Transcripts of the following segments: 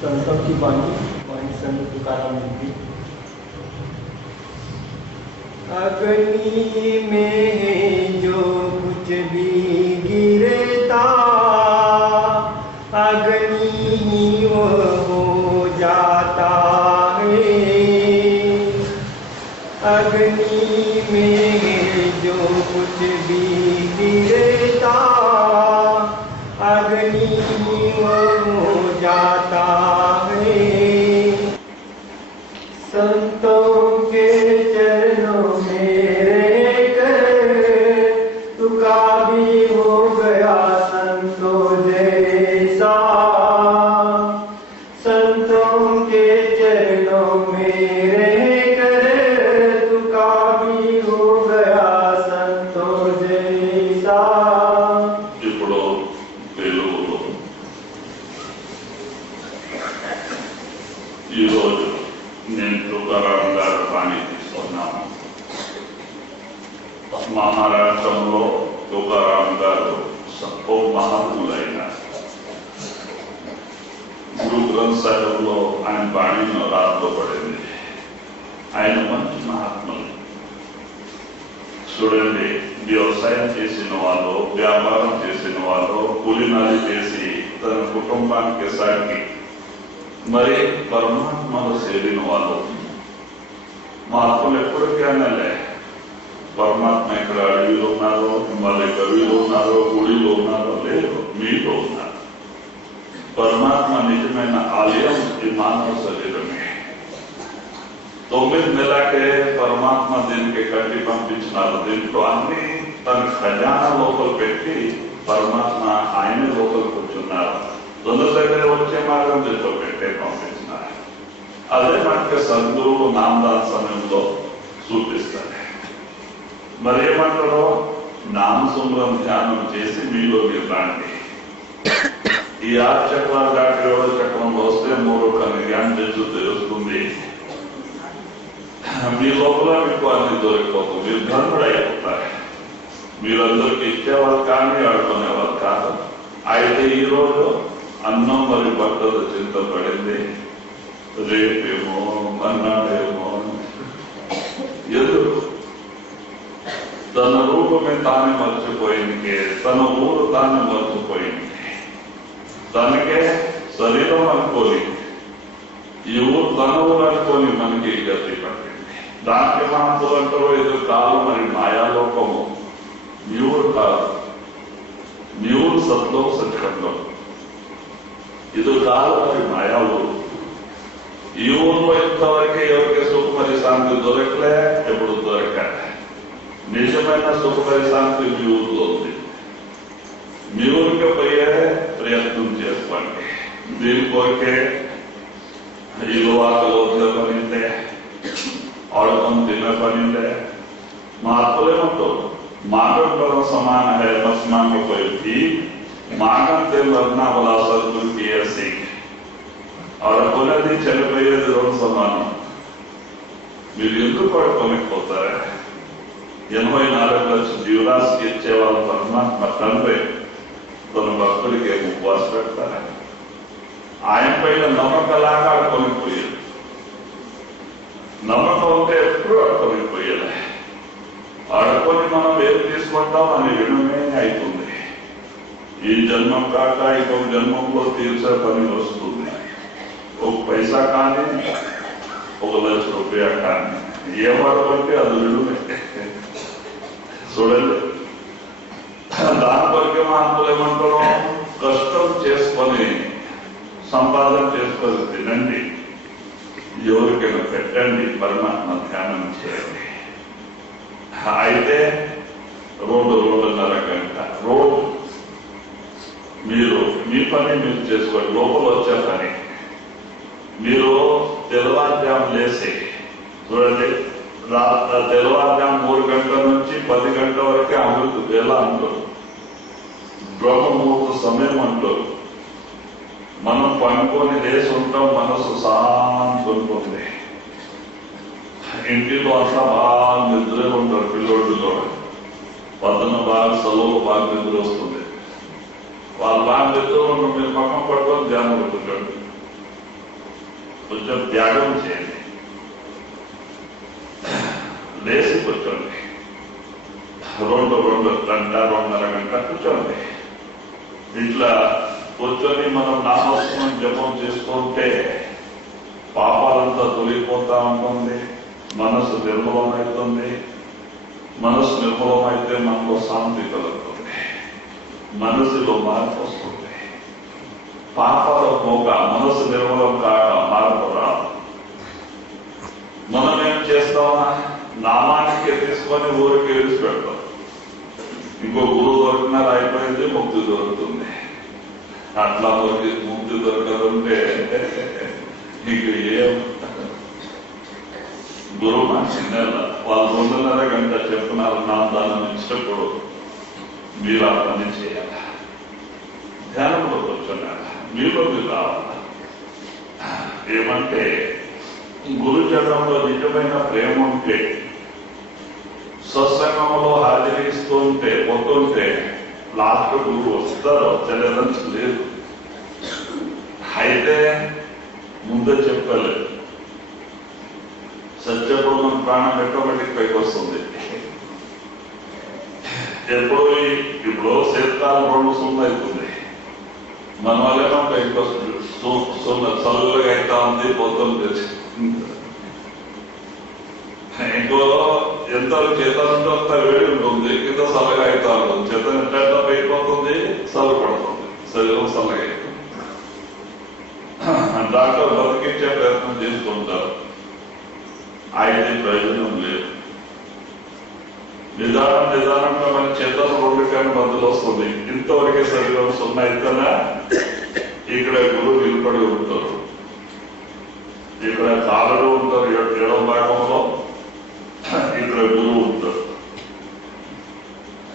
संतों की वाणी संत तुकाराम जी। अग्नि में जो कुछ भी गिरता अग्नि ही वो हो जाता है। अग्नि में जो कुछ भी गिरता अग्नि ही वो हो जाता है। संतों के चरणों में रहकर तुका भी हो गया संतों जैसा। संतों के चरणों में रहकर तुका भी हो गया संतों जैसा। ఇప్పుడు తెలుగులో ఈరోజు నేను తుకారాం గారు పని తీసుకున్నాను. మహారాష్ట్రంలో తుకారాం గారు ఓ మహాత్ములైన గురు గ్రంథ్ సాహిబ్లో ఆయన బాణీలో రాబడింది. ఆయన మంచి మహాత్ములు. చూడండి, వ్యవసాయం చేసిన వాళ్ళు, వ్యాపారం చేసిన వాళ్ళు, కూలినాలి చేసి తన కుటుంబానికి సాగి మరి పరమాత్మను చేరిన వాళ్ళు. మహాత్ములు ఎప్పటికైనా పరమాత్మ ఇక్కడ అడవిలో ఉన్నారో, హిమాలయ కవిలో ఉన్నారో, గుడిలో ఉన్నారో లేదు, మీలో ఉన్నారు. పరమాత్మ నిజమైన ఆలయం ఈ మానవ శరీరమే. 9 నెలకే పరమాత్మ దీనికి కట్టి పంపించినారు. దీంట్లో అన్ని తన ఖజానా లోపల పెట్టి పరమాత్మ ఆయన లోపలికి కూర్చున్నారు. 2 దగ్గర వచ్చే మార్గం దీంట్లో పెట్టే పంపించినారు. అదే మనకి సద్గురువు నామదాన సమయంలో చూపిస్తారు. మరి ఏమంటారో నామసుమరం ధ్యానం చేసి మీలో మీరు రాండి. ఈ 6 చక్రాలు దాటి 7వ చక్రంలో వస్తే 3 కన్నా జ్ఞానం తెచ్చు తెలుస్తుంది. మీ లోపల మీకు అన్ని దొరికిపోతుంది. మీరు ధనుడు అయిపోతారు. మీరందరికీ ఇచ్చేవాళ్ళు కానీ ఆడుకునేవాళ్ళు కాదు. అయితే ఈరోజు అన్నం మరి బట్టలు చింతపడింది. రేపేమో మన్నాడేమో ఎదురు తన రూపమే తానే మర్చిపోయింది. తన ఊరు తానే మర్చిపోయింది. తనకే శరీరం అనుకోని ఈ ఊరు తన ఊరు అనుకోని మనకి గతి పట్టింది. దానికి మహాత్ములు అంటారు ఇది కాదు మరి మాయాలోకము. మీ ఊరు కాదు, మీ ఊరు సత్లో సత్యంలో. ఇది కాదు మరి మాయా ఊరు. ఈ ఊరు ఇంతవరకే ఎవరికి సుఖమరి శాంతి దొరకలే, ఎప్పుడు దొరకాలి. నిజమైన సుఖమరి శాంతి మీ ఊరిలో ఉంది. మీ ఊరికి పోయే ప్రయత్నం చేసుకోండి. దీనికోరికే ఇల్లు వాకలు వదిలే పనిందే, ఆడకం తినే పనిందే. మహాత్ములేమంటారు मानव पर समान है बस मांगो कोई भी मानव से मरना वाला सदगुरु की सीख और बोलती चल पे रोड समान మీరు ఎందుకు పడుకోలేకపోతారా? 84 లక్షల జీవరాశికి ఇచ్చే వాళ్ళ పరమాత్మ తండ్రి తన భక్తుడికి ఉపవాసం పెడతారా? ఆయన పైన నమ్మకలాగా ఆడుకోలేకపోయారు. నమ్మకం ఉంటే ఎప్పుడు ఆడుకోలేకపోయాలి. ఆడుకొని మనం ఏం తీసుకుంటాం అని వినమే అవుతుంది. ఈ జన్మం కాక ఇంకొక జన్మంలో తీర్చే పని వస్తుంది. 1 పైసా కానీ 1 లక్ష రూపాయలు కానీ ఏమడుకుంటే అది విడుమే. చూడండి, దాని కొరికే మహాత్ములు ఏమంటారు కష్టం చేసుకొని సంపాదన చేసుకొని తినండి, ఎవరికైనా పెట్టండి, పరమాత్మ ధ్యానం చేయండి. అయితే 2-2.5 గంట రోజు మీరు మీ పని మీరు చేసుకోండి. లోపల వచ్చే పని మీరు తెల్లవారుజాము లేసి చూడండి, తెల్లవారుజాము 3 గంటల నుంచి 10 గంటల వరకే అమృత వేళ అంటారు, బ్రహ్మముహూర్త సమయం అంటారు. మనం పండుకొని లేసి ఉంటాం, మనసు శాంతి ఉంటుంది. ఇంటిలో అంతా బాగా నిద్ర ఉంటారు పిల్లోడిలో. పొద్దున బాగా సెలవు బాగా నిద్ర వస్తుంది. వాళ్ళ బాగా నిద్ర మీరు పక్కన పట్టుకొని ధ్యానం పెట్టుకోండి. కొంచెం త్యాగం చేయండి, లేచి కూర్చోండి, రెండు గంట 2.5 గంట కూర్చోండి. ఇట్లా కూర్చొని మనం నామస్మరణ జపం చేసుకుంటే పాపాలంతా తొలిగిపోతా ఉంటుంది, మనసు నిర్మలమవుతుంది. మనసు నిర్మలమైతే మనలో శాంతి కలుగుతుంది, మనసులో మార్పు వస్తుంది. పాపాల పోక మనసు నిర్మలం కాక మార్పు రాదు. మనం ఏం చేస్తామా, నామానికి తీసుకొని ఊరికి విడిచిపెడతాం. ఇంకో గురువు దొరికినారు, అయిపోయింది, ముక్తి దొరుకుతుంది. అట్లా ముక్తి దొరకదంటే నీకు ఏం గురువు మంచిగా వాళ్ళు 2.5 గంట చెప్తున్నారు నా దానం ఇచ్చినప్పుడు మీరు ఆ పని చేయాలి. ధ్యానంలో కూర్చున్నారు, మీరు రావాలి. ఏమంటే గురుచరణంలో నిజమైన ప్రేమ ఉంటే, సత్సంగంలో హాజరిస్తూ ఉంటే పోతుంటే లాస్ట్ గురువు వస్తారో తెలియదని లేదు. అయితే ముందే చెప్పలేదు, సత్యప్పుడు మన ప్రాణం ఆటోమేటిక్ పైకి వస్తుంది. ఇప్పుడు శీతకాలం 2 అవుతుంది, మన వల్లేమో పైకి వస్తుంది. చదువులుగా అవుతా ఉంది, పొద్దున్న ఇంకో ఎంత చేతనంటే అంత వేడి ఉంటుంది, కింద చల్లగా అవుతా ఉంటుంది. చేత ఎంత పైకి పోతుంది, చల్ల పడుతుంది, శరీరం చల్లగా అవుతుంది. డాక్టర్ బతికించే ప్రయత్నం చేస్తుంటారు, అయితే ప్రయోజనం లేదు. నిదానంగా మన చేతలు 2 కానీ మందులు వస్తుంది. ఇంతవరకే శరీరం 0 అయితేనా ఇక్కడ గురువు నిలబడి ఉంటారు, ఇక్కడ కాళ్ళు ఉంటారు, 7వ భాగంలో ఇక్కడ గురువు ఉంటారు.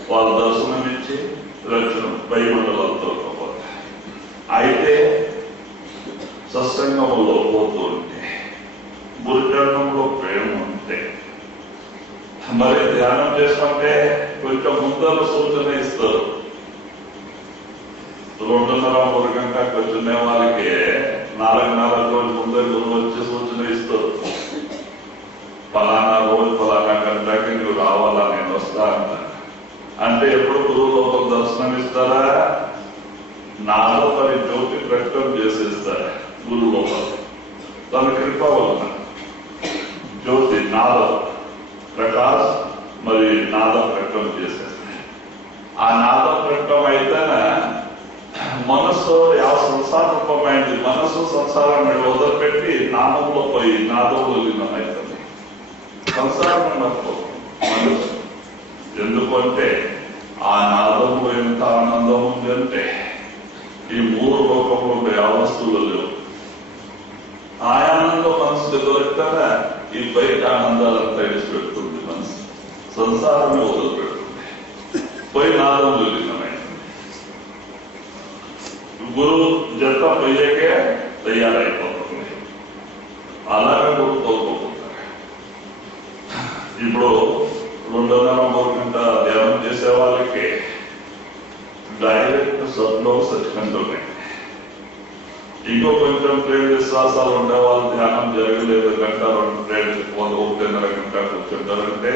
వాళ్ళ దర్శనం ఇచ్చి రక్షణ భయమండలంతో అయితే సత్సంగంలో పోతూ ఉంటే, గురుచరణంలో ప్రేమ ఉంటే, మరి ధ్యానం చేసుకుంటే కొంచెం ముందర సూచన ఇస్తారు. 2.5-3 గంట కూర్చునే వాళ్ళకి 4 రోజుల ముందే గురువు వచ్చి సూచన ఇస్తారు. ఫలానా రోజు ఫలానా గంటకి నువ్వు రావాలా, నేను వస్తా అంటే ఎప్పుడు గురువు లోపల దర్శనం ఇస్తారా, నాలో పరి జ్యోతి ప్రకటన చేసేస్తారు. గురువు లోపల తన కృప వలన జ్యోతి నాద ప్రకాశ్ మరి నాద ప్రకటన చేసేస్తాయి. ఆ నాద ప్రకటన అయితేనే మనస్సు సంసార రూపమైంది. మనస్సు సంసారాన్ని వదిలిపెట్టి నామంలో పోయి నాదంలో లీనమవుతుంది. సంసారం మనస్సు ఎందుకంటే ఆ నాదంలో ఎంత ఆనందం ఉంది అంటే ఈ 3 లోకంలో ఉండే ఆ వస్తువులు లేవు. ఆ ఆనందం మనసుకు దొరికితేనే ఈ బయట ఆనందాలంతా విడిచిపెడుతుంది. మనసు సంసారాన్ని వదిలిపెడుతుంది, పోయి నాదంలో లీనమైంది. గురువు జత పోయేకే తయారైపోతుంది. అలాగే గురువు తోలుకోపోతారు. ఇప్పుడు 2.5-3 గంట ధ్యానం చేసే వాళ్ళకి డైరెక్ట్ సత్లో సత్యంగా ఉన్నాయి. ఇంకో కొంచెం ప్రేమ విశ్వాసాలు ఉండే వాళ్ళు ధ్యానం జరగలేదు, 1 గంట 1.5 గంట కూర్చుంటారంటే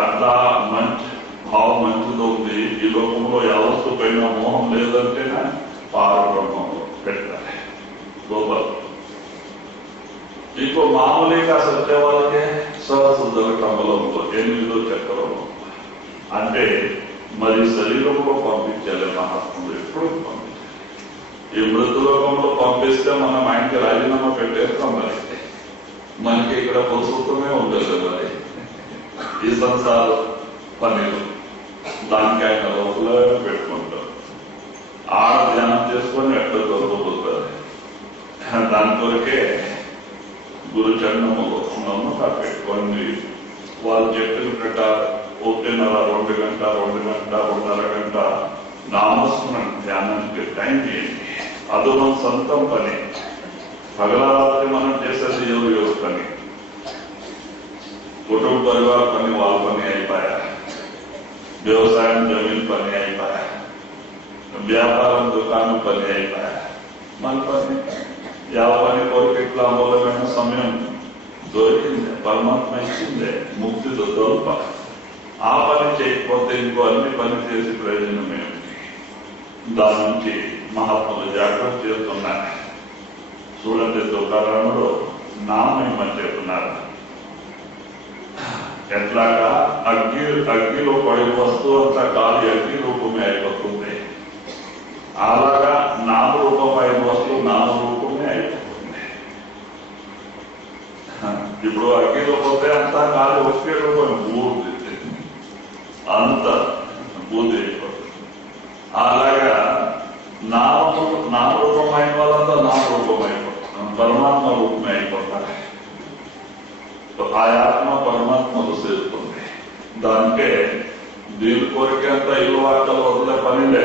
అట్లా మంచి భావం మంచిది ఉంది. ఈ లోకంలో యావత్తు పైన మోహం లేదంటేనే పారబ్రహ్మంలో పెట్టాలి లోపల. ఇంకో మామూలుగా సత్య వాళ్ళకే సరస్సుల కమలంలో 8వ చక్రంలో అంటే మరి శరీరంలో పంపించాలి. మహాత్ములు ఎప్పుడు పంపించాలి. ఈ మృతులోకంలో పంపిస్తే మనం ఆయనకి రాజీనామా పెట్టేస్తాం. మరి మనకి ఇక్కడ పురుషత్వమే ఉండదు. మరి ఈ సంసార పనిలో దానికి ఆయన లోపల పెట్టుకుంటారు. ఆడ ధ్యానం చేసుకొని ఎక్కడ దొరకపోతారు. దాని కొరకే గురుచరణంలో నమ్మకం పెట్టుకోండి. వాళ్ళు చెప్పిన ప్రకారం 1.5-2 గంట 2.5 గంట నామస్మరణ ధ్యానానికి టైం ఏంటి? అది మన సొంతం పని. పగలరాత్రి మనం చేసేది ఎవరు పని. కుటుంబ పరివార పని వాళ్ళ పని అయిపోయా, వ్యవసాయం జమీన్ పని అయిపోయా, వ్యాపారం దుకాణం పని అయిపోయా, మన పని పని కొరకు ఇట్లా అమూల్యమైన సమయం దొరికింది, పరమాత్మ ఇచ్చిందే ముక్తితో తొలప. ఆ పని చేయకపోతే ఇంకో అన్ని పని చేసి ప్రయోజనమే. దాని నుంచి మహాత్ములు జాగ్రత్త చేస్తున్నారు. చూడండి, తుకారాముడు నామని చెప్తున్నారు. ఎట్లాగా అగ్నిలో పడే వస్తువు అంతా గాలి అగ్ని రూపమే అయిపోతుంది, అలాగా నామరూపమైన వస్తువు నామరూపమే అయిపోతుంది. ఇప్పుడు అగ్నిలో పోతే అంతా గాలి ఒకే రూపం బూది, అంత బూది అయిపోతుంది. అలాగా నామరూపమైన వాళ్ళంతా నామరూపం అయిపోతుంది, పరమాత్మ రూపమే అయిపోతారు. ఆ ఆత్మ పరమాత్మలు చేరుతుంది. దానికే దీని కోరిక అంతా ఇల్లు వార్తలు వదిలే పనిలే,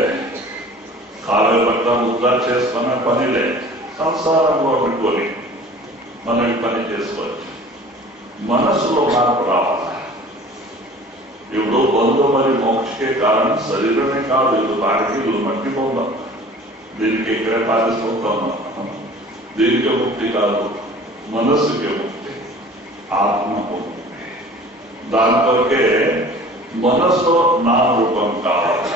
కాలు పట్ల ముద్ర చేసుకునే పనిలే. సంసారంలో పెట్టుకొని మనం పని చేసుకోవచ్చు. మనస్సులో మార్పు రావాలి. ఇప్పుడు బంధు మరి మోక్షకే కారణం శరీరమే కాదు, ఇది వారికి ఇల్లు మట్టి పొందాం. దీనికి ఇక్కడే పాటిస్తుంటాం. దీనికి ముక్తి కాదు, మనస్సుకే ముక్తి, ఆత్మ ముక్తి. దాని కొరకే మనస్సు నామరూపం కావాలి.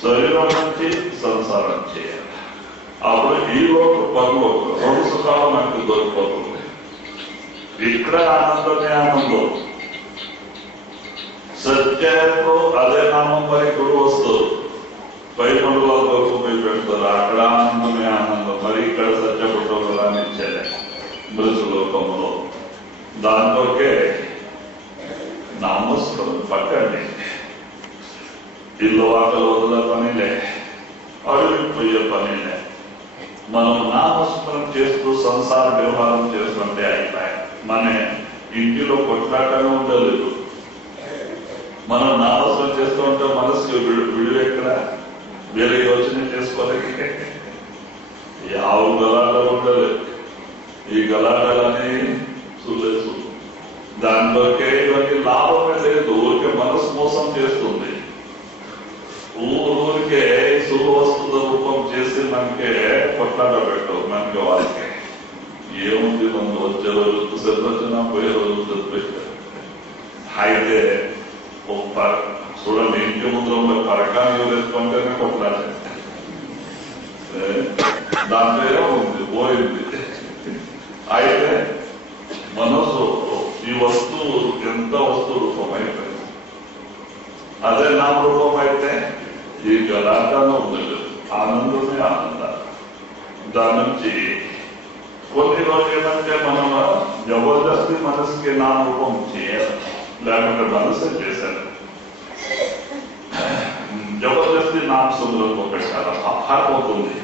శరీరం నుంచి సంసారం చేయాలి. అప్పుడు ఈ లోక పరలోక రెండు సుఖాలు మనకు దొరికిపోతుంది. ఇక్కడ ఆనందమే ఆనందం. సత్యంలో అదే నామం మరి గురు వస్తుంది, పై మండల వరకు పోయి పెడతారు. అక్కడ ఆనందమే ఆనందం. మరి ఇక్కడ సత్యపుట్టని ఇచ్చారు మృదు లోకంలో. దాంతోకే నామస్మరణ పట్టండి. ఇల్లు వాకలు వదిలే పనిలే, అడుగు పోయే పనిలే. మనం నామస్మరణ చేస్తూ సంసార వ్యవహారం చేస్తుంటే అయిపోయాయి. మన ఇంటిలో కొట్లాటనే ఉండలేదు. మనం నామస్మరణ చేస్తూ ఉంటే మనసుకు విడువెక్కడ వేరే యోచన చేసుకోలేక ఆవు గలాటలు ఉండలేదు. ఈ గలాటలని చూడలేదు. దాంట్లోకే ఇవన్నీ లాభమే లేదు. ఊరికే మనసు మోసం చేస్తుంది. ఊరికే సువస్తుల రూపం చేసి మనకే కొట్లాట పెట్టవు. మనకి వాళ్ళకి ఏముంది, మనం వచ్చే రోజు చదివిన పోయే రోజు చదివిపెట్టారు. అయితే చూడండి, ఇంటి ముందు పరకాన్ని వేసుకుంటేనే కొట్లాట. దాంట్లో ఏముంది, పోయింది. అయితే మనసు ఈ వస్తువు ఎంత వస్తు రూపం అయిపోయింది. అదే నామరూపం అయితే ఈ గలాటను ఉండదు, ఆనందమే ఆనందం. దాని నుంచి కొన్ని రోజులు ఏమంటే మనం జబర్దస్తి మనసుకి నామరూపం చేయాలి, లేకుంటే మనసు చేశారు. జబర్దస్తి నామసంలో పెట్టాలి, పారిపోతుంది.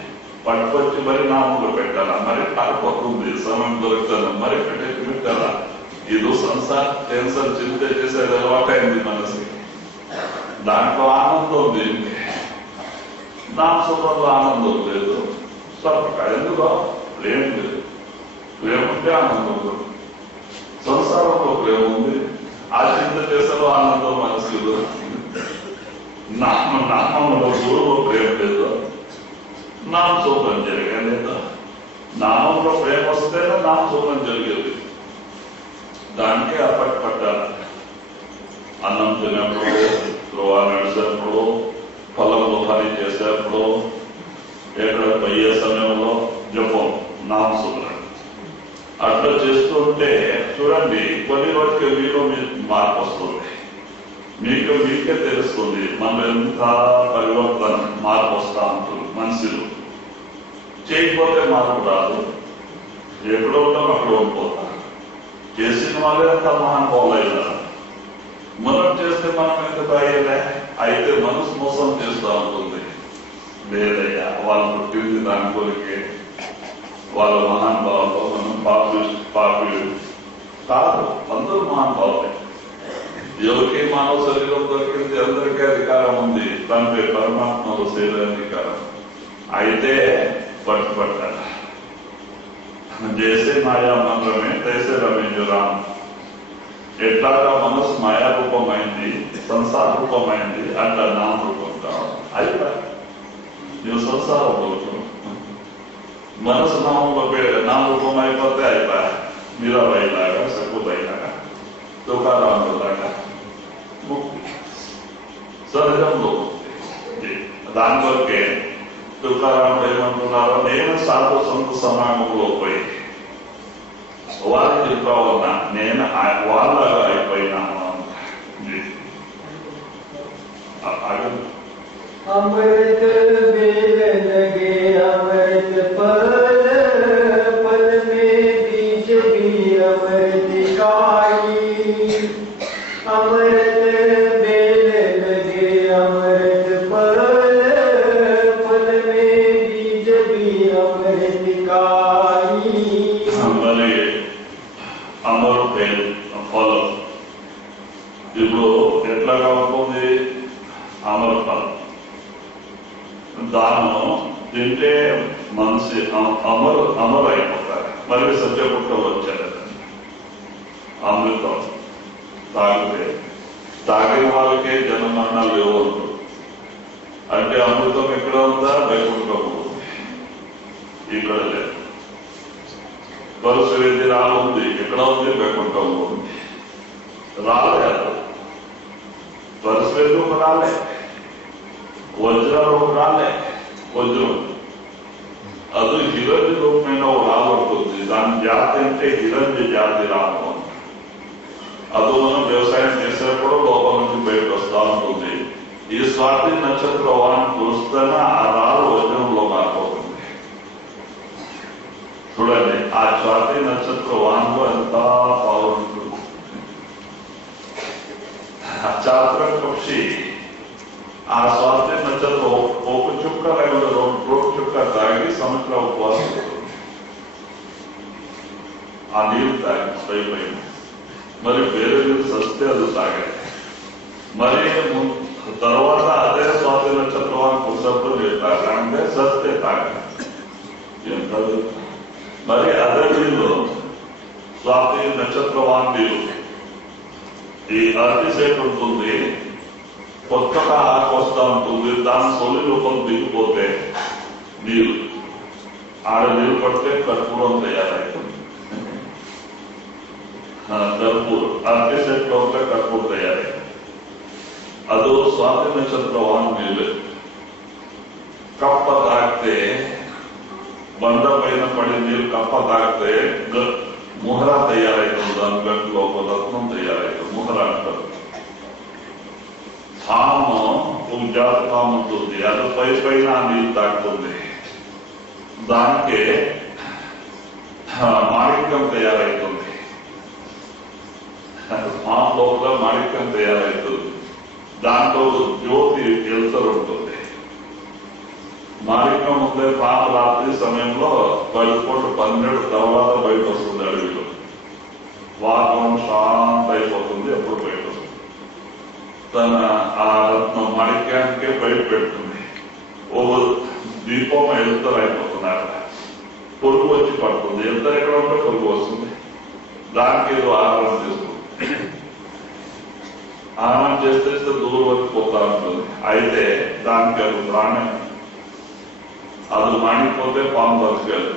పట్టుకొచ్చి మరి నామంలో పెట్టాలా, మరి పారిపోతుంది. సమయం దొరుకుతుంది, మరి పెట్టాలా. ఇది సంసార టెన్షన్ చింత చేసేది అలవాటైంది మనసుకి. దాంట్లో ఆనందం దీనికి, నామసంలో ఆనందం లేదు. ఎందుకో ప్రేమ లేదు. ప్రేమ ఉంటే ఆనందం ఉంటుంది. సంసారంలో ప్రేమ ఉంది, ఆ చింత చేసేలో ఆనందం మనసుకి దొరుకుతుంది. నామంలో గురువు ప్రేమ లేదు, నామసూత్రం జరిగేదా. నామంలో ప్రేమ వస్తేనే నామసూత్రం జరిగేది. దానికే అప్పటి పట్టాలి. అన్నం తినేప్పుడు, త్రోవా నడిచేప్పుడు, పొలంలో పని చేసేప్పుడు, ఎక్కడ పోయే సమయంలో జపం, నామసూత్రం అట్లా చేస్తుంటే చూడండి, కొన్ని రోజులకి మీలో మార్పు వస్తుంది. మీకే తెలుస్తుంది మనం ఎంత పరివర్తన మార్పు వస్తా ఉంటుంది. మనుషులు చేయకపోతే మార్పు రాదు. ఎక్కడో ఉంటాం అక్కడ ఉండిపోతాం. చేసిన వాళ్ళే అంత మహానుభావులైనా మనం చేస్తే మనం ఎందుకు అయ్యేలే. అయితే మనసు మోసం చేస్తూ ఉంటుంది. లేదయ్యా, వాళ్ళు పుట్టింది దాని కొరికే, వాళ్ళ మహానుభావులు, మనం పాపులు కాదు. అందరూ మహానుభావులే. ఎవరికి మానవ శరీరం దొరికింది, అందరికీ అధికారం ఉంది. తండ్రి పరమాత్మలో సేవే అధికారం. అయితే పట్టుపట్టాలి. జైసే మాయా మంత్రమే తైసే రమేజురాం. ఎట్లాగా మనసు మాయా రూపమైంది, సంసార రూపమైంది, అట్లా నామ రూపం కావాలి. అయిపోయి నువ్వు సంసారం రూపం. మనసు నామరూపం అయిపోతే అయిపోయా. మీరాబాయి లాగా, సక్కుబాయి లాగా, తుకారాముడు లాగా ముక్తి, సహజంలో ముక్తి. దానివరకే తుకారాముడు ఏమంటున్నారో, నేను సాధు సంత సమాగంలో పోయి వారికి ఉన్నా, నేను వాళ్ళగా అయిపోయినాను. अमृत बेल लगे अमृत पल, पल में बीज भी अमृत काई। अमृत बेल लगे अमृत पल, पल में बीज भी अमृत काई। మరి అమరు ఫలం ఇప్పుడు ఎట్లాగా ఉంటుంది? అమరు ఫలం దానం తింటే మనిషి అమరు అయిపోతారు. మరి సత్యపుట్టలు వచ్చారు. అమృతం తాగితే తాగిన వాళ్ళకే జనమరణాలు లేవు. అంటే అమృతం ఎక్కడ ఉందా? వైకుంఠము. ఇక్కడ లేదు. పరశువేది రాళ్ళు ఉంది. ఎక్కడ ఉంది? వైకుంఠంలో ఉంది. రాలేదు. పరశువేది రాలే, వజ్రాలు రాలే. వజ్రం అది హిరణ్య రూపమైన రాళ్ళు ఉంటుంది. దాని జాతి అంటే హిరణ్య జాతి రాము. అది మనం వ్యవసాయం చేసేప్పుడు లోపల నుంచి బయటకు వస్తా ఉంటుంది. ఈ స్వాతి నక్షత్ర వాహనం చూస్తేనే ఆ రాళ్ళు వజ్రంలో మారిపోతుంది. చూడండి, ఆ స్వాతి నక్షత్ర వాహనంలో ఎంత పవర్ ఉంటుంది. చాత్ర పక్షి ఆ స్వాతి నక్షత్రం ఒక చుక్క లేకపోతే రెండు చుక్క తాగి సముద్రం ఉపవాసం ఆ నీరు తాగి అయిపోయింది. మరి వేరే నీరు సస్తే అది తాగాలి. మరి తర్వాత అదే స్వాతి నక్షత్రం పుస్తకం నీరు తాగాలి. అంటే సస్తే తాగాలి. ఎంత మరి అదే నీళ్ళు స్వాతి నక్షత్రవాన్ నీరు ఈ అరటి సెట్ ఉంటుంది. కొత్తగా ఆకు వస్తూ ఉంటుంది. దాని సొలి రూపం దిగిపోతే నీరు ఆడ నీరు పడితే కర్పూరం తయారైతుంది. కర్పూరం అరటి సెట్ లో ఉంటే కర్పూరం తయారైంది. ಅದು ಸ್ವಾತಿ ನಕ್ಷತ್ರವಾನ್ ನೀರು. ಕಪ್ಪ తాగితే బండ పైన పడి నీరు కప్ప తాగితే ముహరా తయారైతుంది. దాని గంటలో ఒక రత్నం తయారైతుంది. ముహరా అంటారు. హాము జాతకం ఉంటుంది. అది పై పైన నీరు తాగుతుంది. దానికి మాణిక్యం తయారైతుంది. హామ్ లోపల మాణిక్యం తయారైతుంది. దాంట్లో జ్యోతి ఎల్సర్ ఉంటుంది. మాణిక్యం ముందే పాప రాత్రి సమయంలో 11 తర్వాత బయట వస్తుంది. అడవిలో వాతావరణం శాంత అయిపోతుంది. ఎప్పుడు బయట వస్తుంది. తన ఆ రత్నం మాణిక్యానికే బయట పెడుతుంది. ఓ దీపం ఎల్సర్ అయిపోతున్నారు. పొరుగు వచ్చి పడుతుంది. ఎల్సర్ ఎక్కడ ఉంటే పొరుగు వస్తుంది. దానికి ఏదో ఆహారం చేస్తుంది. ఆహారం చేస్తే దూరం వచ్చి పోతా ఉంటుంది. అయితే దానికి అది ప్రాణం. అది మాడిపోతే పాము బతకదు.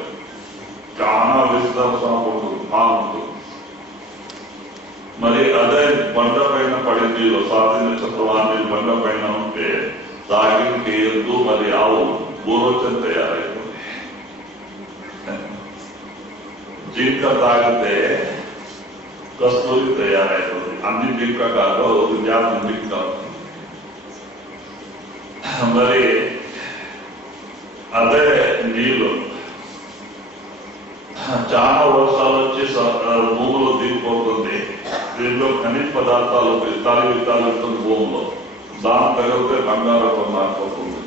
చాలా విశ్వాసం ఉంటుంది. పాము ఉంటుంది. మరి అదే బండ పైన పడి నీళ్ళు స్వాతి నక్షత్రవాన్ని బండ పైన ఉంటే తాగికి ఎద్దు మరి ఆవు గోరోచన తయారైతుంది. జింక తాగితే కస్తూరి తయారైతుంది. అన్ని జింక కాదు, జాతి జింక. మరి అదే నీళ్ళు చాలా వర్షాలు వచ్చి భూములు దిగిపోతుంది. దీంట్లో ఖనిజ పదార్థాలు విత్తాలు ఉంటుంది భూమిలో. దాని తగిలితే బంగారం మారిపోతుంది.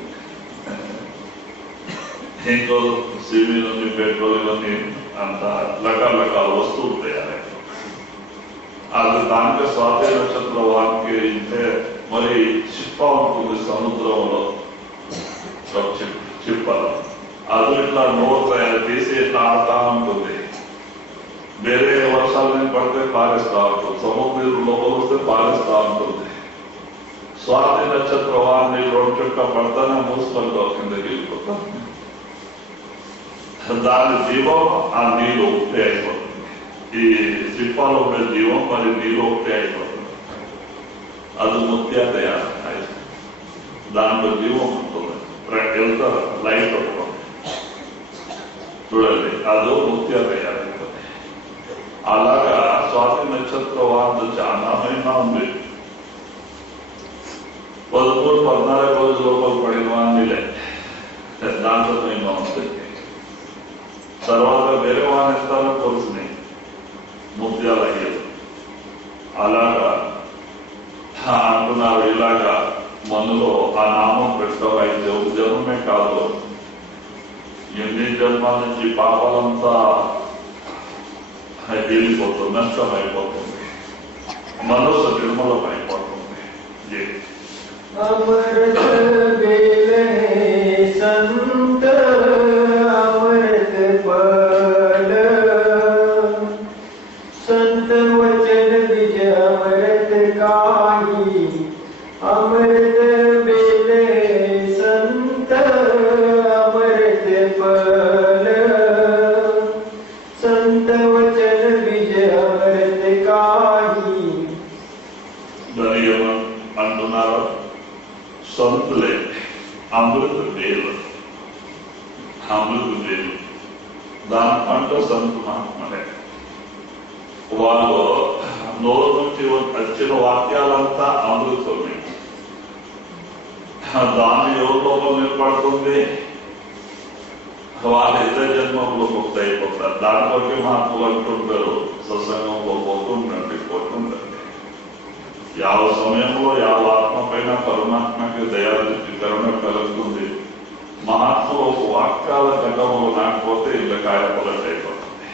ఇంకో సివి నుంచి పెట్రోల్ ఇవన్నీ అంత రకాల వస్తువులు తయారైపోతుంది. అది దానికి స్వాతి నక్షత్ర వారికి ఇంటే మరి చిప్ప ఉంటుంది సముద్రంలో. చిప్పలు అది ఇట్లా నోరు తయారు చేసి ఇట్లా ఆడుతూ ఉంటుంది. వేరే వర్షాల నుంచి పడితే పారేస్తూ ఉంటుంది. సముద్రం లోపల వస్తే పారేస్తూ ఉంటుంది. స్వాతి నక్షత్ర వారిని 2 చుక్క పడతానే మూసుకొని కిందకి వెళ్ళిపోతాం. దాని జీవం ఆ నీళ్ళు ఒకటే అయిపోతుంది. ఈ శిల్పాలు ఉండే జీవం మరి నీళ్ళు ఒకటే అయిపోతుంది. అది ముత్యా తయారు దాంట్లో జీవం ఉంటుంది. వెళ్తారు లైట్ ఉంటుంది చూడండి, అదో ముత్యా తయారైపోతుంది. అలాగా స్వాతి నక్షత్ర వార్త చాలా మహిమ ఉంది. 13-14 రోజుల లోపల పడిన వాడినిలే దాంట్లో మహిమ ఉంది. తర్వాత వేరే వాడిని ఇస్తారో కోరుతున్నాయి ముత్యాలు అయ్యేది. అలాగా అంటున్నారు. ఇలాగా మనలో ఆ నామం పెట్టవైతే ఒక జన్మే కాదు, ఎన్ని జన్మాల నుంచి పాపాలంతా వెళ్ళిపోతుంది, నష్టం అయిపోతుంది, మనసు నిర్మలం అయిపోతుంది. अमृत बेले संत अमृत फल संत वचन विज अमृत काही अमृत बेले संत अमृत फल संत वचन विज अमृत काही అంటున్నారు. సంతులే అమృత వేలు, అమృత వేలు దాని పంట సంతు మహాత్మలే. వాళ్ళు నోరు నుంచి వచ్చిన వాక్యాలంతా అమృతమే. దాని ఎవరి లోపల నిలబడుతుంది, వాళ్ళ ఇతర జన్మంలో ముక్త అయిపోతారు. దాంట్లోకి మహాత్ములు అంటుంటారు, సత్సంగంలో పోతుండండి పోతుండండి. యావ సమయంలో యావ ఆత్మ పైన పరమాత్మకి దయాదృష్టి కరుణ కలుగుతుంది. మహాత్ములు ఒక వాక్యాల ఘటములు నాకపోతే ఇళ్ళ కాయపలట్ అయిపోతుంది.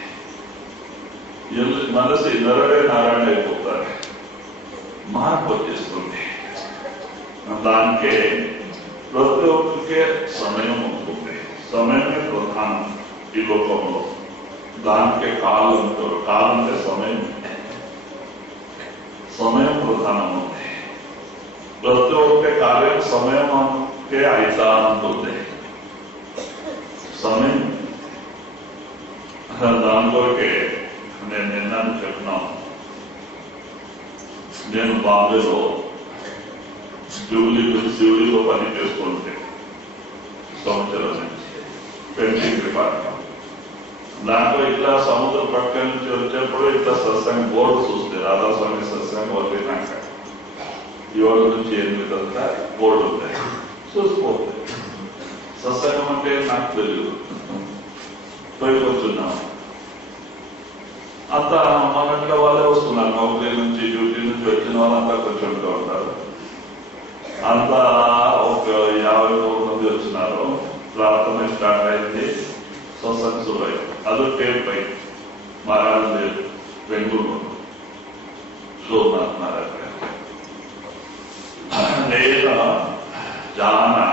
మనసు నరడే నారాయణ అయిపోతారు, మార్పు వచ్చేస్తుంది. దానికే ప్రతి ఒక్కరికే సమయం ఉంటుంది. సమయమే ప్రధానం ఈ లోకంలో. దానికే కాలం ఉంటారు. కాలం అంటే సమయం, సమయం ప్రధానం ఉంది. ప్రతి ఒక్క కార్యం సమయంకే అయితా ఉంటుంది. సమయం దాంట్లోకే నేను నిన్న చెప్పినాను. నేను బాంబేలో జూబ్లీలో పని చేసుకుంటే సంవత్సరం నుంచి పెయింటింగ్ డిపార్ట్మెంట్. దాంట్లో ఇట్లా సముద్ర పక్క నుంచి వచ్చేప్పుడు ఇట్లా సత్సంగ బోర్డు చూస్తే రాధాస్వామి సత్సంగం వదిలినాక 7 నుంచి 8 అంతా బోర్డు ఉంటాయి, చూసుకోవాలి. సత్సంగం అంటే నాకు తెలియదు, పోయి కూర్చున్నాం. అంతా మన ఇంట్లో వాళ్ళే వస్తున్నారు. నౌకరీ నుంచి డ్యూటీ నుంచి వచ్చిన వాళ్ళంతా కూర్చుంటూ ఉంటారు. అంతా ఒక 53 మంది వచ్చినారు. ప్రార్థన స్టార్ట్ అయింది, సత్సంగం శురు అయింది. అది టేప్ పై మహారాజు లేదు, బెంగళూరు సోమనాథ్ మహారాజ్ గారు. నేను చాలా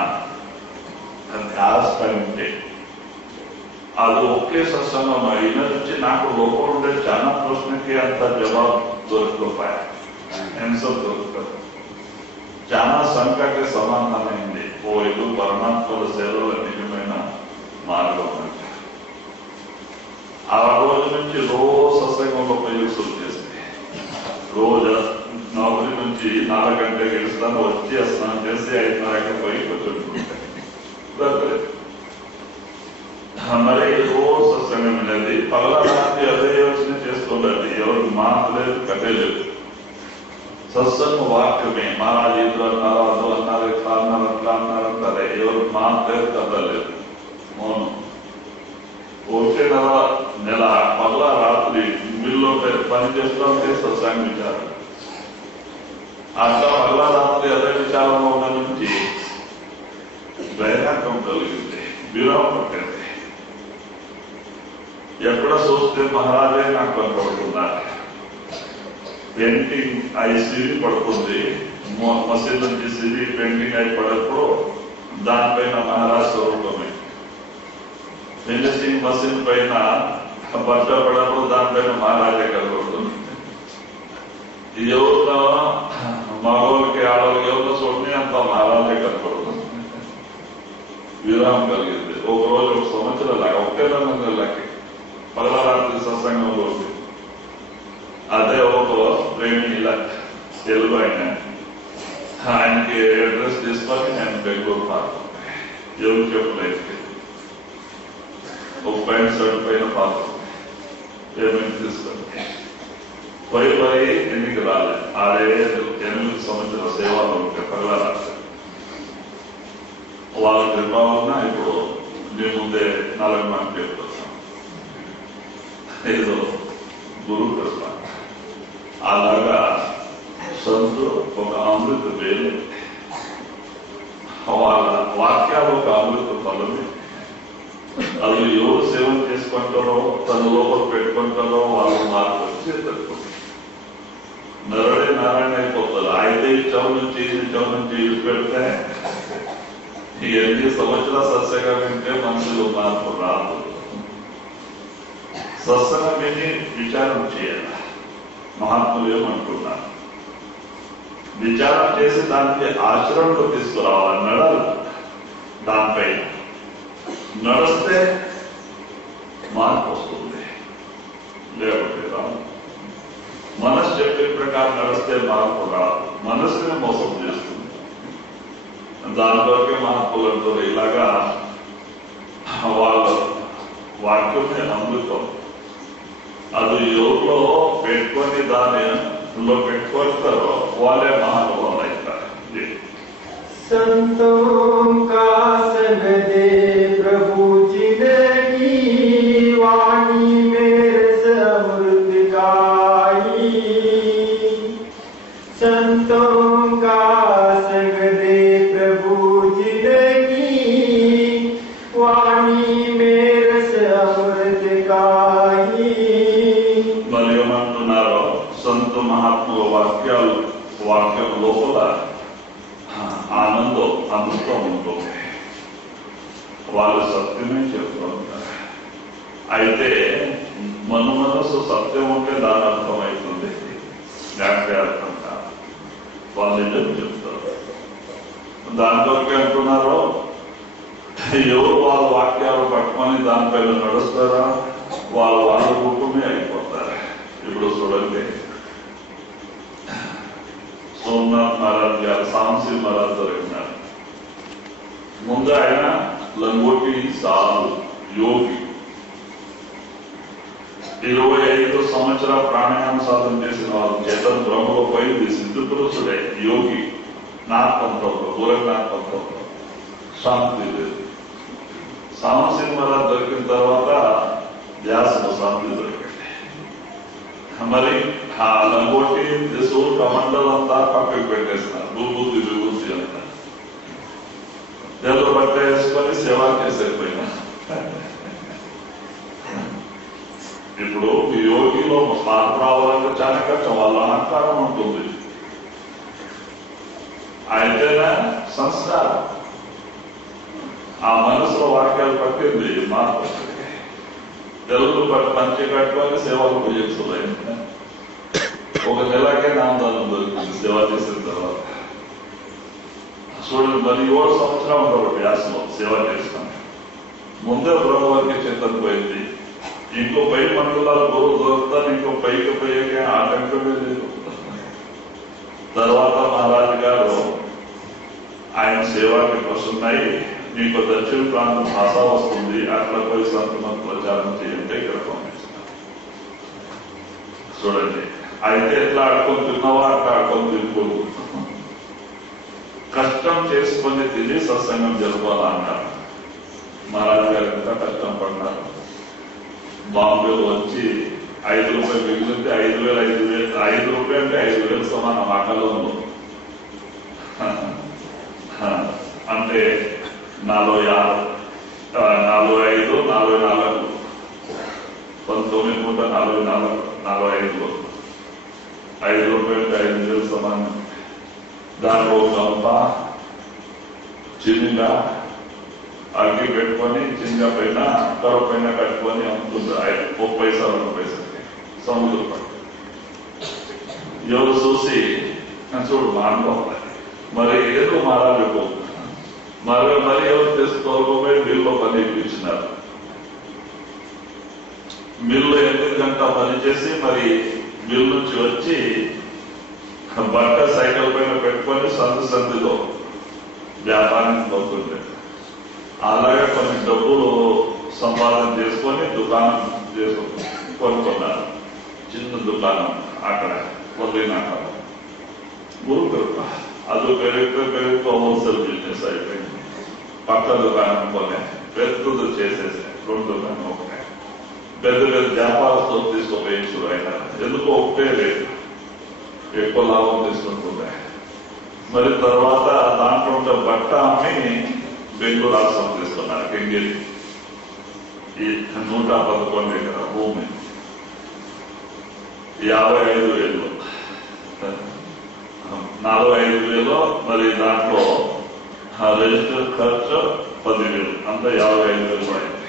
ధ్యాస పై ఉంటే అది ఒకే సత్సంగం అయిన నుంచి నాకు లోపల ఉండే చాలా ప్రశ్నకి అంత జవాబు దొరకపోయా, ఆన్సర్ దొరకదు. చాలా సంఖ్యకి సమాధానమైంది. ఓ ఇది పరమాత్మల సేవల నిజమైన మార్గం అంటే. ఆ రోజు నుంచి రోజు సత్సంగంలో ప్రయోగం చేస్తే రోజు నౌకరీ నుంచి 4 గంటలకు గెలుస్తాను, వచ్చి స్నానం చేసి 5:30కి పోయి కూర్చుంటుంటాయి. మరి రోజు సత్సంగం అనేది పగల రాత్రి అదే యోచన చేస్తుండాలి. ఎవరికి మాట లేదు, కట్టలేదు. సత్సంగ వాక్యమే. మహారాజు ఇది అన్నారు, అది అన్నారు, ఇట్లా అన్నారు, అట్లా అన్నారు అంటారే. ఎవరికి మాట లేదు, కట్టలేదు, మౌనం. వచ్చే నెల పగల రాత్రి మిల్లో పని చేస్తుంటే సత్సంగ విచారం. అట్లా పగల రాత్రి అదే విచారంలో ఉన్న నుంచి వైరాగ్యం కలిగింది, విరామం పట్టింది. ఎక్కడ చూస్తే మహారాజే నాకు కనపడుతున్నారు. పెయింటింగ్ అయి సిరి పడుతుంది, మసీద్ నుంచి సిరి పెయింటింగ్ అయి పడప్పుడు దానిపైన మహారాజ్ స్వరూపమే. ఫినిషింగ్ మసీన్ పైన బట్ట పడప్పుడు దానిపైన మహారాజే కనపడుతుంది. ఎవరిలో మగవాళ్ళకి ఆడవాళ్ళకి ఎవరిలో చూడండి అంత మహారాజే కనపడుతుంది. విరామం కలిగింది. ఒక రోజు ఒక సంవత్సరం లాగా ఒకటే 2 నెలలకి పగలరాత్రి సత్సంగంలో ఉంది. అదే ఒక ప్రేమి ఇలా తెలుగు ఆయనకి అడ్రస్ తీసుకొని నేను బెంగళూరు పార్క్ ఎవరు చెప్పలేదు. ఒక పైన షర్ట్ పైన పాత్ర పేమెంట్ తీసుకొని పోయి ఎన్నిక రాలేదు. 8 సంవత్సరాల సేవలు ఉంటే పగలరాత్రి వాళ్ళ నిర్భావన ఇప్పుడు మీ ముందే 4 మంది చెప్తున్నాం. ఏదో గురువు కృష్ణ అలాగా సంతు ఒక అమృత వేలు, వాళ్ళ వాక్యాలు ఒక అమృత ఫలమే. అది ఎవరు సేవ చేసుకుంటారో తన లోపల పెట్టుకుంటారో వాళ్ళు మార్పు వచ్చేటట్టు నరడే నారాయణ అయిపోతారు. అయితే చౌ నుంచి పెడితే ఈ 8 సంవత్సరాల సత్సంగా వింటే మనసులో మార్పు రాదు. సత్సంగం విని విచారం చేయాలి. మహాత్ములు ఏమంటున్నారు, విచారం చేసి దానికి ఆచరణలో తీసుకురావాలి. నడాలి, దానిపై నడిస్తే మార్పు వస్తుంది, లేకపోతే రాదు. మనసు చెప్పే ప్రకారం నడిస్తే మార్పు రాదు, మనసునే మోసం చేస్తుంది. దాని వరకే మార్పులు అంటారు. ఇలాగా వాళ్ళ వాక్యమే అమృతం. అది ఎవరిలో పెట్టుకొని దానిలో పెట్టుకుంటారో వాళ్ళే మహానుభావులు అవుతారు. संतों का संग दे प्रभु जिंदगी, वाणी मेरे से अमृत गाई। संतों का संग दे प्रभु जिंदगी, वाणी मेरे से अमृत गाई। మరి ఏమంటున్నారో సంత మహాత్ముల వాక్యం లోపల ఆనందం అమృతం ఉంటుంది. వాళ్ళు సత్యమే చెప్తూ ఉంటారు. అయితే మన మనసు సత్యం ఉంటే దాని అర్థం అవుతుంది, లేకపోతే అర్థం కాదు. వాళ్ళు నిజం చెప్తారు. దాంట్లోకి అంటున్నారో ఎవరు వాళ్ళ వాక్యాలు పట్టుకొని దానిపైన నడుస్తారా వాళ్ళ కుటుంబమే అయిపోతారు. ఇప్పుడు చూడండి, సోమనాథ్ మహారాజ్ గారు సాంసి మహారాజ్ దొరికినారు. ముందు ఆయన లంగోటి సాధు యోగి, 25 సంవత్సరాల ప్రాణాయామ సాధన చేసిన వాళ్ళు చేతన్ బ్రహ్మలో పోయింది. సిద్ధ పురుషుడే యోగి. నాకంతంలో గోరఖనాథంలో శాంతి లేదు. సాంసి మహారాజ్ దొరికిన తర్వాత ధ్యాసలో శాంతి దొరికింది. మరి ఆ లంగోటి దేశం కమండలంతా పక్కకు పెట్టేస్తున్నారు. విభూతి అంతా తెలుగు బట్ట వేసుకొని సేవ చేసేపోయినా. ఇప్పుడు యోగిలో మార్పు రావాలంటే చాలా కష్టం. వాళ్ళ అహంకారం ఉంటుంది. అయితేనే సంస్కారం ఆ మనసులో వాక్యాలు పట్టింది మార్పు. తెలుగు పంచి కట్టుకొని సేవలు చేస్తున్నాయి. ఒక నెలకే నామదానం దొరికింది సేవ చేసిన తర్వాత. చూడండి, మరి 7 సంవత్సరాలు ఉండవు వ్యాసంలో సేవ చేస్తాను. ముందే బ్రహ్మవారికి చేతను పోయింది. ఇంకో పై మండలాలు గురువు దొరుకుతాను, ఇంకో పైకి పోయే ఆటంకమే లేదు. తర్వాత మహారాజు గారు ఆయన సేవాకి వస్తున్నాయి, మీకు దక్షిణ ప్రాంతం భాష వస్తుంది, అట్లా పోయి సంతమత ప్రచారం చేయంటే ఇక్కడ పంపించారు. చూడండి, అయితే ఎట్లా ఆడుకొని తిన్నావా అట్లా ఆడుకొని తినకూడదు. కష్టం చేసుకొని తిని సత్సంగం జరపాలన్నారు. మహారాజు గారు ఎంత కష్టం పడినారు. బాంబేలో వచ్చి 5 రూపాయలు మిగిలితే 5,000 5 రూపాయలు అంటే 5,000 సమానం ఆ కాలంలో. అంటే 45, 44, 1944, 45లో 5 రూపాయలు 5,000 సమానం. దాంట్లో గంప చిన్నగా అగ్గి పెట్టుకొని చిన్న పైన కర్ర పైన కట్టుకొని అమ్ముతుంది. 1 పైసా 2 పైసలకి సముద్రం పట్టు. ఎవరు చూసి చూడు మానుకోవాలి. మరి ఏదో మహారాజు మరి ఎవరు తీసుకోకపోయి మిల్లు పని ఇప్పించినారు. మిల్లు 8 గంటల పని చేసి మరి మిల్లు నుంచి వచ్చి బట్ట సైకిల్ పైన పెట్టుకొని సందులో వ్యాపారానికి పోతుండే. అలాగే కొన్ని డబ్బులు సంపాదన చేసుకొని దుకాణం కొనుక్కున్నారు. చిన్న దుకాణం అక్కడ వదిలినాక గురుకృప అది పెరుగుతూ హోల్సేల్ బిజినెస్ అయిపోయింది. పక్క దుకాణం కొనే పెద్దది చేసేసి 2 దుకాణం ఒకటే పెద్ద వ్యాపారస్తులు తీసుకుపోయించు అయినా ఎందుకు ఒకటే లేదు, ఎక్కువ లాభం తీసుకుంటుండే. మరి తర్వాత దాంట్లో ఉండే బట్ట అమ్మి బెంగళూరు రాష్ట్రం తీసుకున్నారు. కెంగిరి ఈ 111 ఎకరాల భూమి 55,000, 45,000. మరి దాంట్లో రిజిస్టర్ ఖర్చు 10,000, అంతా 55,000 పడింది.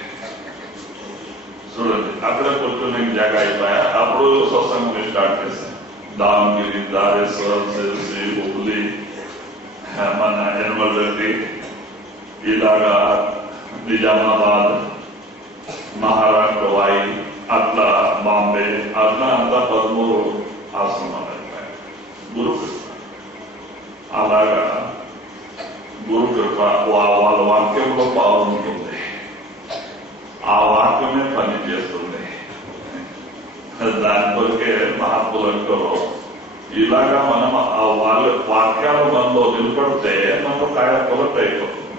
చూడండి, అక్కడే కూర్చొని జాగా అయిపోయా. అప్పుడు సత్సంగం స్టార్ట్ చేశాను. దావగిరి, దారేశ్వరం, సిరిసి, హుబ్లీ, మన యనమల రెడ్డి, ఇలాగా నిజామాబాద్, మహారాష్ట్ర, వాయి, అట్లా బాంబే, అట్లా అంతా 13 ఆశ్రమాలు అయిపోయాయి. గురుకృప అలాగా గురుకృప వాళ్ళ వాక్యంలో పాల్గొంటుంది. ఆ వాక్యమే పని చేస్తుంది. దాని కొరకే మహాత్ములంటూ ఇలాగా మనం ఆ వాళ్ళ వాక్యాలు మనలో నిలబడితే మనకు కాయ కొలట్ అయిపోతుంది.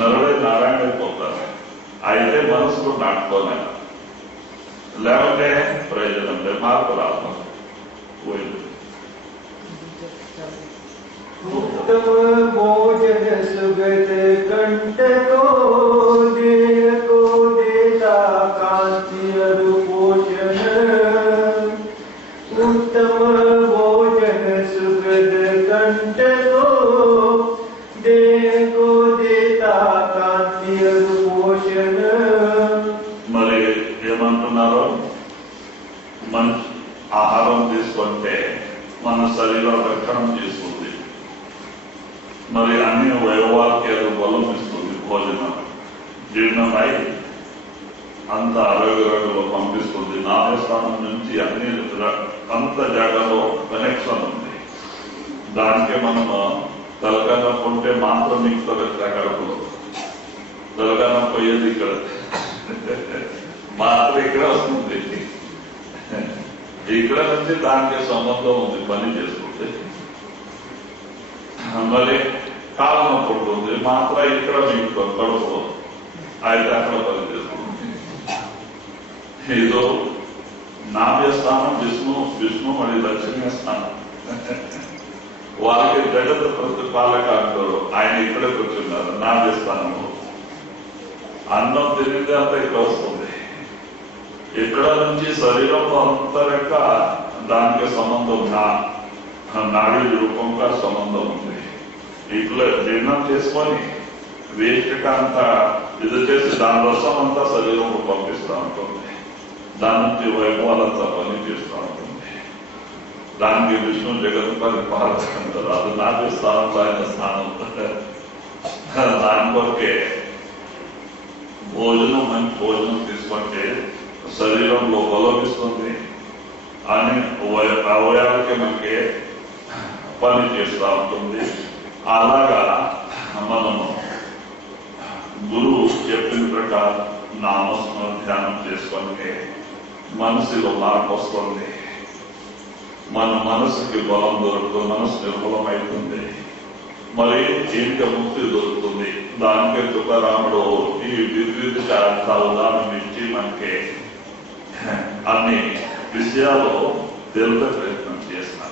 నరుడే నారాయణ అయిపోతారు. అయితే మనసులో నాటుకోలే, లేకుంటే ప్రయోజనం లేదు, మార్పు రాదు. उत्तम भोजन सुगत कंठ को देता कांति अरुपोषण। उत्तम भोजन सुगत कंठ को देता कांति अरुपोषण। మరి ఏమంటున్నారు? మంచి ఆహారం తీసుకుంటే మన శరీరం రక్షణ చేస్తుంది. మరి అన్ని వైవాహిక బలం ఇస్తుంది. భోజనం జీర్ణమై అంత ఆరోగ్యంలో పంపిస్తుంది. నాభస్థానం నుంచి అంత జాగాలో కనెక్షన్ ఉంది. దానికే మనం తలకన్నా కొంటే మాత్రం మిగతా కడుపులో తలకన్నా పోయేది ఇక్కడ, మాత్రం ఇక్కడ వస్తుంది. ఇక్కడ నుంచి దానికి సంబంధం ఉంది, పని చేస్తుంది. మరి కాలం పడుతుంది, మాత్రం ఇక్కడ మీకు కడుపు అయితే అక్కడ పని చేస్తుంది. ఏదో నాభ్యస్థానం విష్ణు మరి లక్ష్మీ స్థానం. వాళ్ళకి జగత్ ప్రతిపాలక అంటారు. ఆయన ఇక్కడ కూర్చున్నారు నాభ్యస్థానంలో. అన్నం తిరిగితే అంతా ఇక్కడ వస్తుంది. ఇక్కడ నుంచి శరీరంలో అంతరక దానికి సంబంధం నాడీ రూపంగా సంబంధం ఉంది. ఇట్లా జీర్ణం చేసుకొని వేస్ట్గా అంతా ఇది చేసి దాని రసం అంతా శరీరంలో పంపిస్తూ ఉంటుంది. దాని నుంచి వైభవాలంతా పని చేస్తూ ఉంటుంది. దానికి విష్ణు జగత్ పరిపాలక అంటారు. అది నాటి స్థానంలో ఆయన స్థానం. దాని కొరకే భోజనం, మంచి భోజనం తీసుకుంటే శరీరంలో బలమిస్తుంది అని అవయవాలకి మనకి పని చేస్తూ ఉంటుంది. అలాగా మనము గురువు చెప్పిన ప్రకారం నామస్మరణ ధ్యానం చేసుకుంటే మనసులో మార్పు వస్తుంది. మన మనసుకి బలం దొరుకుతుంది, మనసు నిర్మలమైతుంది. మరి ఇంకా ముక్తి దొరుకుతుంది. దానికే తుకారాముడు ఈ వివిధ ఉదాహరణ ఇచ్చి మనకి అన్ని విషయాలు తెలిపే ప్రయత్నం చేస్తున్నాను.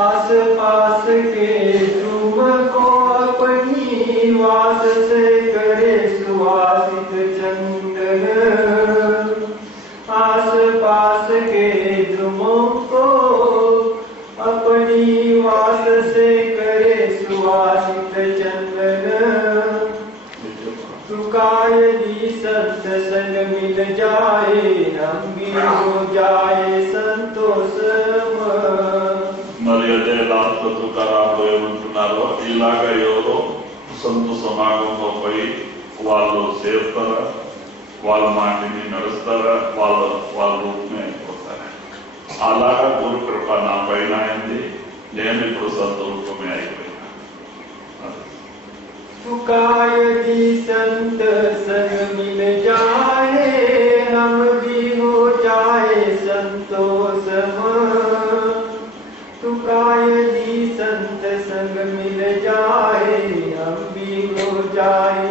आस पास के तुम को अपनी वास से करे सुवासित चंदन। आस पास के तुमों को अपनी वास से करे सुवासित चंदन। सुखायनी संत संग मिल जाए, नंगी हो जाए संतोष। మరి జయలాల్ తుకారాములు ఏమంటున్నారో ఇలాగ ఎవరో సంత సమాగంలో పోయి వాళ్ళు చేస్తారా, వాళ్ళ మాటిని నడుస్తారా, వాళ్ళ రూపమే అయిపోతారా. అలాగా గురు కృప నా పైన అయింది. నేను ఇప్పుడు సంత రూపమే అయిపోయినా. यदि संत संग मिल जाए हम भी हो जाए संतो सम। यदि संत संग मिल जाए हम भी हो जाए